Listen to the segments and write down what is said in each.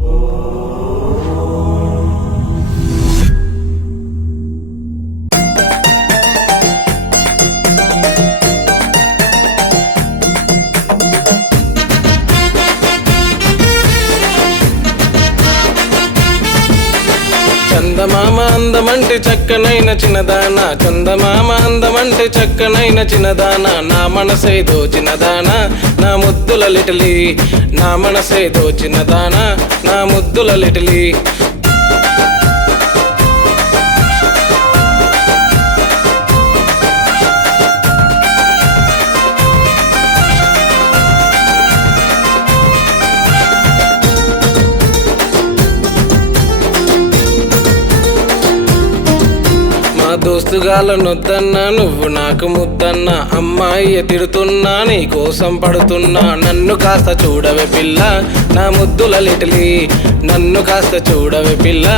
చందమామ అందమంటే చక్కనైన చిన్నదానా, చందమామ అందమంటే చక్కనైన చిన్నదానా, నా మనసే దోచినదానా నా ముద్దుల లిటిలి, నా మనసే దోచినదానా నా ముద్దుల లిటిలి. దోస్తుగాలనొద్దన్నా నువ్వు నాకు ముద్దన్నా, అమ్మాయి తిడుతున్నా నీ కోసం పడుతున్నా, నన్ను కాస్త చూడవే పిల్ల నా ముద్దుల లిటిలి, నన్ను కాస్త చూడవే పిల్ల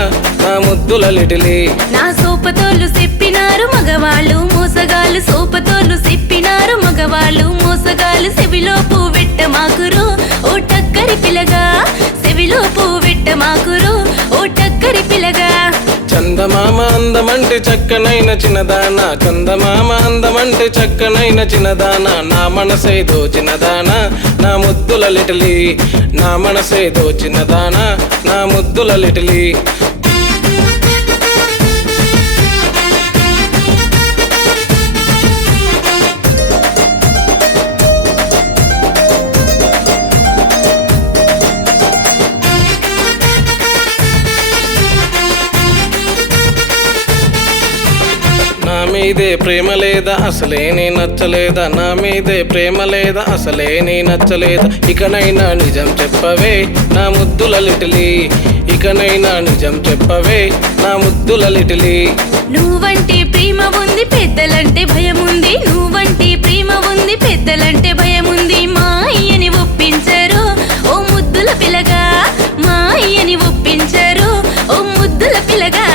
నా ముద్దుల లిటిలి. నా సోపతోళ్ళు చెప్పినారు మగవాళ్ళు మోసగాళ్ళు, సోపతోళ్ళు చెప్పినారు మగవాళ్ళు మోసగాళ్ళు, సెవిలో పువ్వెట్ట మాకురు ఓ టక్కరి పిల్లగా, సెవిలో పువ్వెట్ట మాకురు ఓ టక్కరి పిల్లగా. చందమామ అందమంటే చక్కనైన చిన్నదానా, చందమామ అందమంటే చక్కనైన చిన్నదానా, నా మనసే దోచినదానా నా ముద్దుల లిటిలి, నా మనసే దోచినదానా నా ముద్దుల లిటిలి. నా మీదే ప్రేమ లేదా అసలే నీ నచ్చలేదా, నా మీదే ప్రేమ లేదా అసలే నీ నచ్చలేదా, ఇకనైనా నిజం చెప్పవే నా ముద్దుల లిటిలి, ఇకనైనా నిజం చెప్పవే నా ముద్దుల లిటిలి. నువ్వంటే ప్రేమ ఉంది పెద్దలంటే భయం ఉంది, నువ్వంటే ప్రేమ ఉంది పెద్దలంటే భయం ఉంది, మా అయ్యని ఒప్పించరు ఓ ముద్దుల పిల్లగా, మా అయ్యని ఒప్పించరు ఓ ముద్దుల పిల్లగా.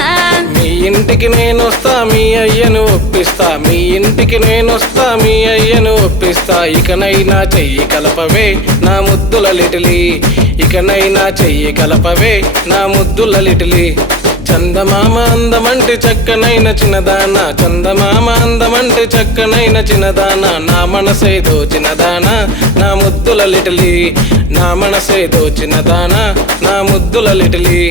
మీ ఇంటికి నేనొస్తా మీ అయ్యను ఒప్పిస్తా, మీ ఇంటికి నేనొస్తా మీ అయ్యను ఒప్పిస్తా, ఇకనైనా చెయ్యి కలపవే నా ముద్దుల లిటిలి, ఇకనైనా చెయ్యి కలపవే నా ముద్దుల లిటిలి. చందమామ అందమంటే చక్కనైన చిన్నదానా, చందమామ అందమంటే చక్కనైన చిన్నదానా, నా మనసే దోచినదానా నా ముద్దుల లిటిలి, నా మనసే దోచినదానా నా ముద్దుల లిటిలి.